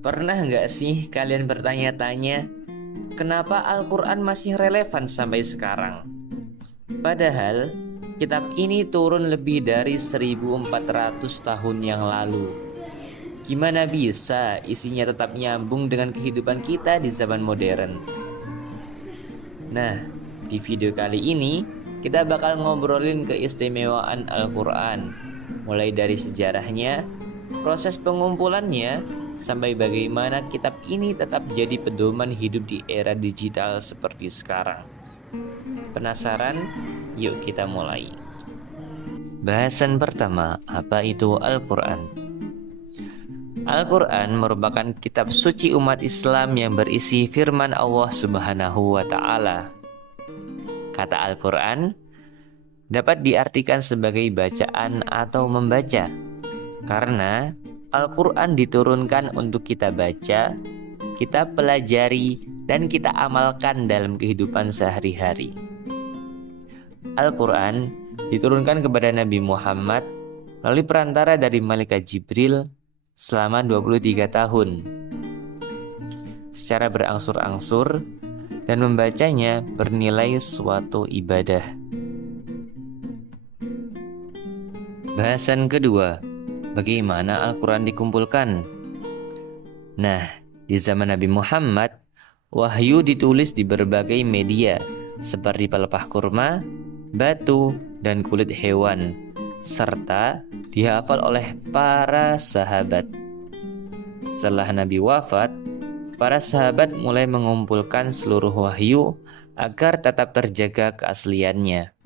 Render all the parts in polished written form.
Pernah nggak sih kalian bertanya-tanya, kenapa Al-Quran masih relevan sampai sekarang? Padahal, kitab ini turun lebih dari 1400 tahun yang lalu. Gimana bisa isinya tetap nyambung dengan kehidupan kita di zaman modern? Nah, di video kali ini, kita bakal ngobrolin keistimewaan Al-Quran, mulai dari sejarahnya, proses pengumpulannya, sampai bagaimana kitab ini tetap jadi pedoman hidup di era digital seperti sekarang. Penasaran? Yuk kita mulai. Bahasan pertama, apa itu Al-Quran? Al-Quran merupakan kitab suci umat Islam yang berisi firman Allah Subhanahu wa Ta'ala. Kata Al-Quran dapat diartikan sebagai bacaan atau membaca, karena Al-Quran diturunkan untuk kita baca, kita pelajari, dan kita amalkan dalam kehidupan sehari-hari. Al-Quran diturunkan kepada Nabi Muhammad melalui perantara dari Malaikat Jibril selama 23 tahun. Secara berangsur-angsur dan membacanya bernilai suatu ibadah. Bahasan kedua, bagaimana Al-Quran dikumpulkan? Nah, di zaman Nabi Muhammad, wahyu ditulis di berbagai media seperti pelepah kurma, batu, dan kulit hewan, serta dihafal oleh para sahabat. Setelah Nabi wafat, para sahabat mulai mengumpulkan seluruh wahyu agar tetap terjaga keasliannya.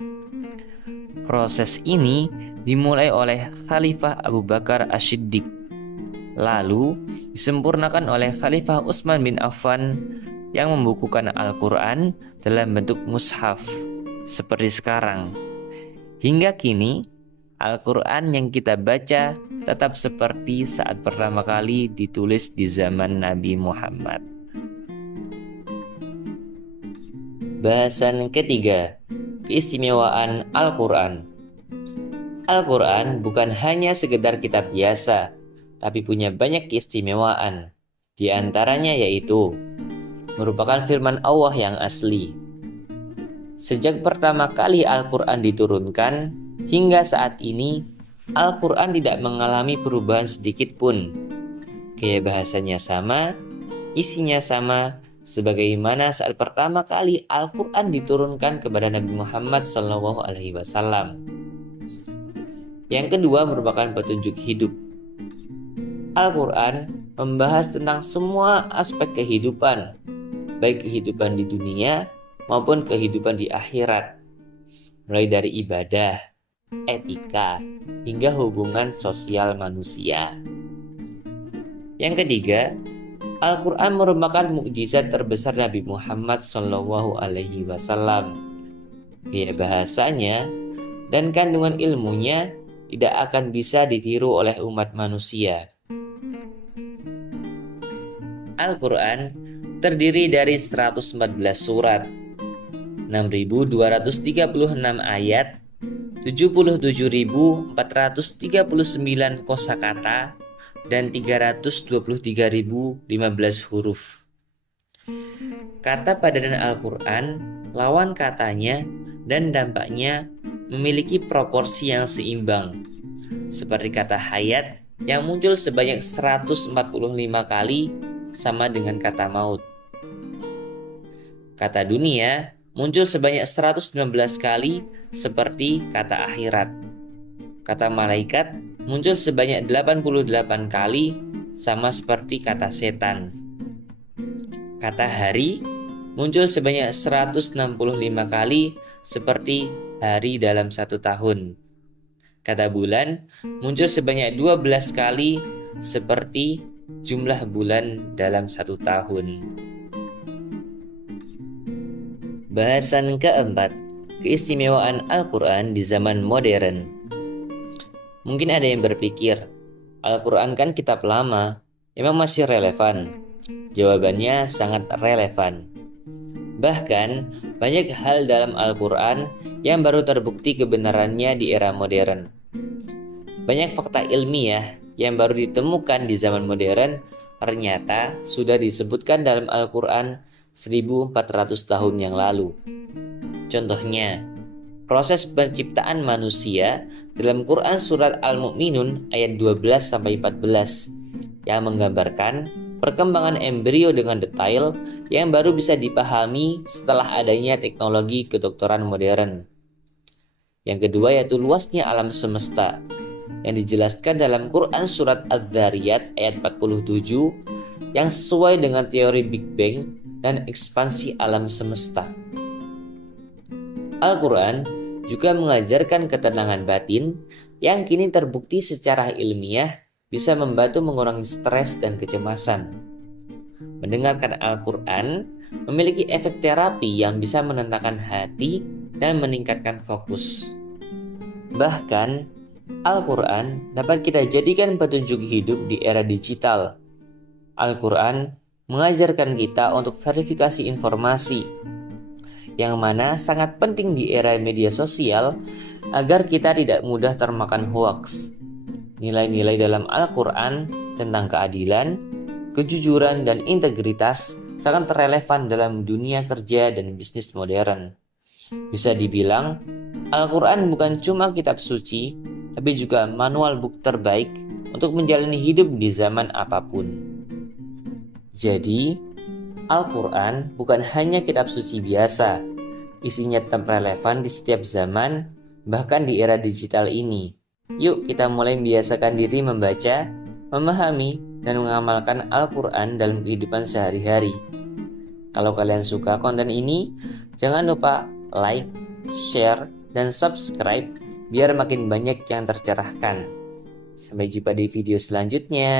Proses ini dimulai oleh Khalifah Abu Bakar Ash-Shiddiq, lalu disempurnakan oleh Khalifah Utsman bin Affan yang membukukan Al-Quran dalam bentuk mushaf seperti sekarang. Hingga kini, Al-Quran yang kita baca tetap seperti saat pertama kali ditulis di zaman Nabi Muhammad. Bahasan ketiga, keistimewaan Al-Quran. Al-Quran bukan hanya sekedar kitab biasa, tapi punya banyak keistimewaan. Di antaranya yaitu merupakan firman Allah yang asli. Sejak pertama kali Al-Quran diturunkan, hingga saat ini, Al-Quran tidak mengalami perubahan sedikit pun. Gaya bahasanya sama, isinya sama, sebagaimana saat pertama kali Al-Quran diturunkan kepada Nabi Muhammad SAW. Yang kedua merupakan petunjuk hidup. Al-Quran membahas tentang semua aspek kehidupan, baik kehidupan di dunia maupun kehidupan di akhirat, mulai dari ibadah, etika, hingga hubungan sosial manusia. Yang ketiga, Al-Quran merupakan mukjizat terbesar Nabi Muhammad SAW. Gaya bahasanya dan kandungan ilmunya tidak akan bisa ditiru oleh umat manusia. Al-Quran terdiri dari 114 surat, 6.236 ayat, 77.439 kosakata, dan 323.015 huruf. Kata padanan Al-Quran, lawan katanya, dan dampaknya memiliki proporsi yang seimbang, seperti kata hayat yang muncul sebanyak 145 kali sama dengan kata maut. Kata dunia muncul sebanyak 119 kali seperti kata akhirat. Kata malaikat muncul sebanyak 88 kali sama seperti kata setan. Kata hari muncul sebanyak 165 kali seperti hari dalam 1 tahun. Kata bulan muncul sebanyak 12 kali seperti jumlah bulan dalam 1 tahun. Bahasan keempat, keistimewaan Al-Quran di zaman modern. Mungkin ada yang berpikir, Al-Quran kan kitab lama, emang masih relevan? Jawabannya sangat relevan. Bahkan, banyak hal dalam Al-Quran yang baru terbukti kebenarannya di era modern. Banyak fakta ilmiah yang baru ditemukan di zaman modern ternyata sudah disebutkan dalam Al-Quran 1400 tahun yang lalu. Contohnya, proses penciptaan manusia dalam Quran surat Al-Mu'minun ayat 12-14 yang menggambarkan perkembangan embrio dengan detail yang baru bisa dipahami setelah adanya teknologi kedokteran modern. Yang kedua yaitu luasnya alam semesta yang dijelaskan dalam Quran surat Adz-Dzariyat ayat 47 yang sesuai dengan teori Big Bang dan ekspansi alam semesta. Al-Quran juga mengajarkan ketenangan batin yang kini terbukti secara ilmiah bisa membantu mengurangi stres dan kecemasan. Mendengarkan Al-Quran memiliki efek terapi yang bisa menenangkan hati dan meningkatkan fokus. Bahkan, Al-Quran dapat kita jadikan petunjuk hidup di era digital. Al-Quran mengajarkan kita untuk verifikasi informasi, yang mana sangat penting di era media sosial agar kita tidak mudah termakan hoaks. Nilai-nilai dalam Al-Quran tentang keadilan, kejujuran, dan integritas sangat relevan dalam dunia kerja dan bisnis modern. Bisa dibilang, Al-Quran bukan cuma kitab suci, tapi juga manual book terbaik untuk menjalani hidup di zaman apapun. Jadi, Al-Quran bukan hanya kitab suci biasa, isinya tetap relevan di setiap zaman, bahkan di era digital ini. Yuk kita mulai membiasakan diri membaca, memahami, dan mengamalkan Al-Quran dalam kehidupan sehari-hari. Kalau kalian suka konten ini, jangan lupa like, share, dan subscribe biar makin banyak yang tercerahkan. Sampai jumpa di video selanjutnya.